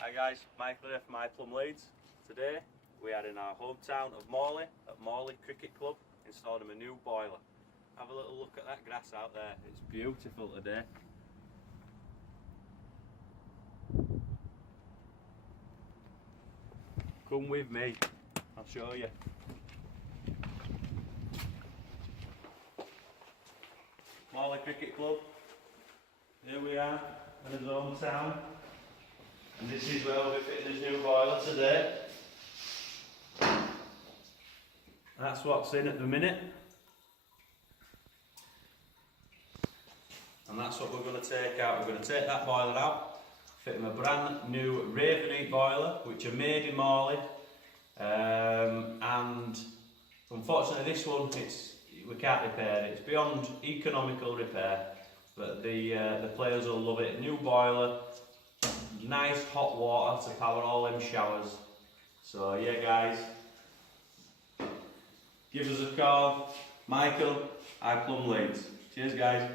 Hi guys, Michael here from iPlumb Leeds. Today we are in our hometown of Morley at Morley Cricket Club, installing them a new boiler. Have a little look at that grass out there, it's beautiful today. Come with me, I'll show you. Morley Cricket Club, here we are in his hometown. And this is where we'll be fitting this new boiler today. That's what's in at the minute. And that's what we're going to take out. We're going to take that boiler out, fit him a brand new Ravenheat boiler, which are made in Morley. And unfortunately this one, we can't repair it. It's beyond economical repair. But the players will love it. New boiler. Nice hot water to power all them showers. So yeah guys, give us a call. Michael, iPlumb Leeds. Cheers guys.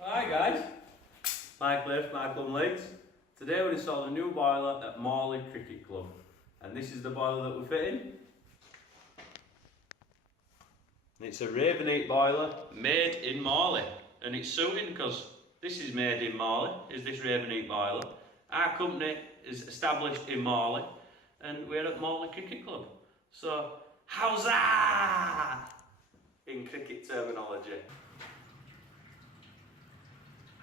Hi guys, Michael here from iPlumb Leeds. Today we're installing a new boiler at Morley Cricket Club. And this is the boiler that we're fitting. It's a Ravenheat boiler made in Morley, and it's suiting because this is made in Morley, is this Ravenheat boiler. Our company is established in Morley and we're at Morley Cricket Club. So, how's that in cricket terminology?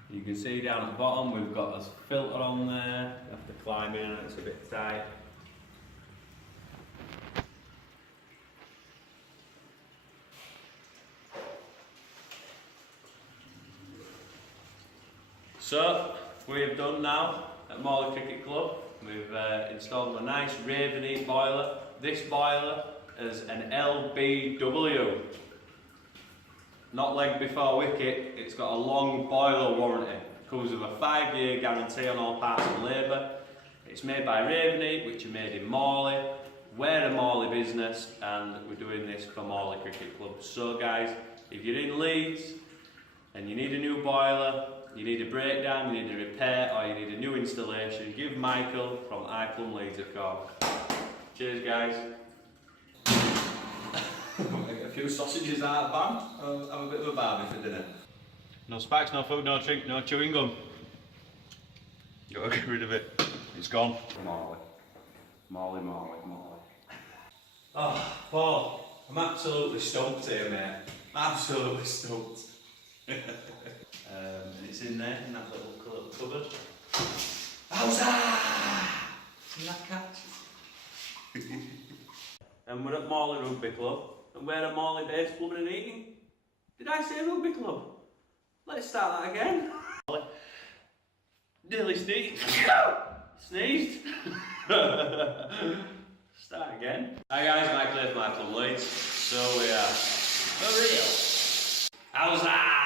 You can see down at the bottom we've got a filter on there, you have to climb in and it's a bit tight. So, we have done now at Morley Cricket Club, we've installed a nice Ravenheat boiler. This boiler is an LBW, not leg before wicket. It's got a long boiler warranty. It comes with a 5-year guarantee on all parts and labour. It's made by Ravenheat, which are made in Morley. We're a Morley business and we're doing this for Morley Cricket Club. So guys, if you're in Leeds and you need a new boiler, you need a breakdown, you need a repair, or you need a new installation, give Michael from iPlumb Leeds a call. Cheers guys. Get a few sausages out of the van, have a bit of a barbie for dinner. No spikes, no food, no drink, no chewing gum. Gotta get rid of it. It's gone. Morley. Morley, Morley, Morley. Oh, Paul, I'm absolutely stumped here, mate. Absolutely stumped. And it's in there, in that little cupboard. How's that? See that catch? And we're at Morley Rugby Club, and we're at Morley based plumbing and heating. Did I say rugby club? Let's start that again. Nearly sneezed. Sneezed. Start again. Hi guys, Michael here from iPlumb Leeds. So we are for real. How's that?